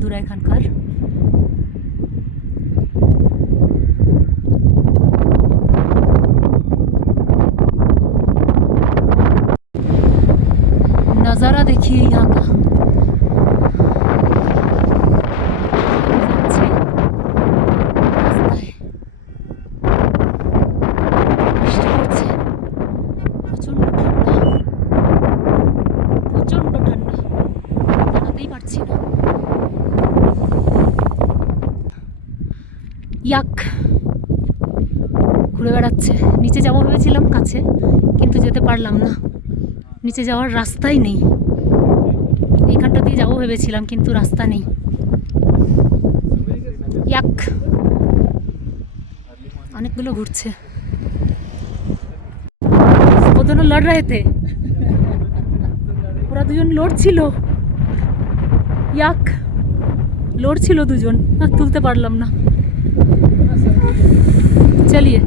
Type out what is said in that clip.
বন্ধুরা এখানকার। नज़ारा देखिए यहाँ का। ইয়াক ঘুরে বেড়াচ্ছে। নিচে যাবো ভেবেছিলাম কাছে, কিন্তু যেতে পারলাম না, নিচে যাওয়ার রাস্তাই নেই। এইখানটা দিয়ে যাবো ভেবেছিলাম কিন্তু রাস্তা নেই। ইয়াক অনেকগুলো ঘুরছে। ও दोनों लड़ रहे थे, ওরা দুজন লড়ছিল। ইয়াক লড়ছিল দুজন, তুলতে পারলাম না। চলিয়ে